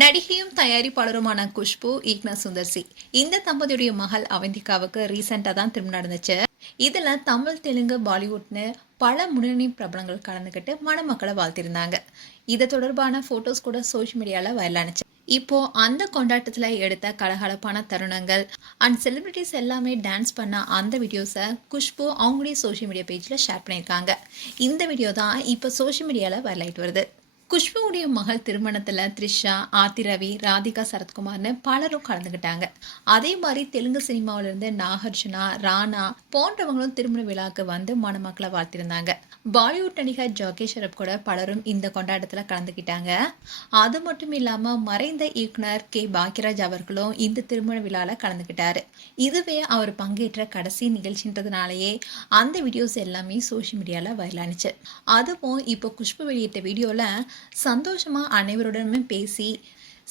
நடிகையும் தயாரிப்பாளருமான குஷ்பு இயக்குனர் சுந்தர்சி இந்த தம்பதியுடைய மகள் அவந்திகாவுக்கு ரீசெண்டா தான் திருமணம் நடந்துச்சு. இதுல தமிழ், தெலுங்கு, பாலிவுட்னு பல முன்னணி பிரபலங்கள் கலந்துக்கிட்டு மணமக்களை வாழ்த்திருந்தாங்க. இது தொடர்பான போட்டோஸ் கூட சோஷியல் மீடியால வைரலானுச்சு. இப்போ அந்த கொண்டாட்டத்துல எடுத்த கலகலப்பான தருணங்கள் அண்ட் செலிபிரிட்டிஸ் எல்லாமே டான்ஸ் பண்ண அந்த வீடியோஸை குஷ்பு அவங்களுடைய சோஷியல் மீடியா பேஜ்ல ஷேர் பண்ணியிருக்காங்க. இந்த வீடியோ தான் இப்போ சோஷியல் மீடியால வைரலாயிட்டு வருது. குஷ்புவுடைய மகள் திருமணத்துல த்ரிஷா, ஆர்த்தி ரவி, ராதிகா சரத்குமார்னு பலரும் கலந்துக்கிட்டாங்க. அதே மாதிரி தெலுங்கு சினிமாவில இருந்து நாகார்ஜுனா, ராணா போன்றவங்களும் திருமண விழாக்கு வந்து மணமக்களை வாழ்த்திருந்தாங்க. பாலிவுட் நடிகர் ஜாக்கி ஷெராப் கூட பலரும் இந்த கொண்டாட்டத்துல கலந்துக்கிட்டாங்க. அது மட்டும் இல்லாம மறைந்த இயக்குனர் கே பாக்யராஜ் அவர்களும் இந்த திருமண விழால கலந்துக்கிட்டாரு. இதுவே அவர் பங்கேற்ற கடைசி நிகழ்ச்சின்றதுனாலயே அந்த வீடியோஸ் எல்லாமே சோஷியல் மீடியால வைரலானுச்சு. அதுவும் இப்போ குஷ்பு வெளியிட்ட வீடியோல சந்தோஷமா அனைவருடனுமே பேசி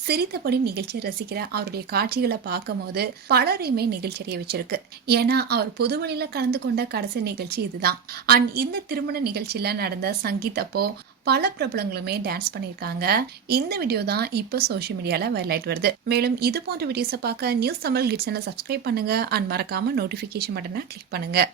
சிரித்தபடி நிகழ்ச்சியை ரசிக்கிற அவருடைய காட்சிகளை பார்க்கும் போது பலரையுமே நிகழ்ச்சி அடைய வச்சிருக்கு. ஏன்னா அவர் பொது வழியில கலந்து கொண்ட கடைசி நிகழ்ச்சி இதுதான். அண்ட் இந்த திருமண நிகழ்ச்சியில நடந்த சங்கீத் அப்போ பல பிரபலங்களுமே டான்ஸ் பண்ணியிருக்காங்க. இந்த வீடியோ தான் இப்போ சோஷியல் மீடியால வைரலாயிட்டு வருது. மேலும் இது போன்ற வீடியோஸை பார்க்க நியூஸ் தமிழ் கிட்ஸ் சப்ஸ்கிரைப் பண்ணுங்க அண்ட் மறக்காம நோட்டிபிகேஷன் பட்டனை கிளிக் பண்ணுங்க.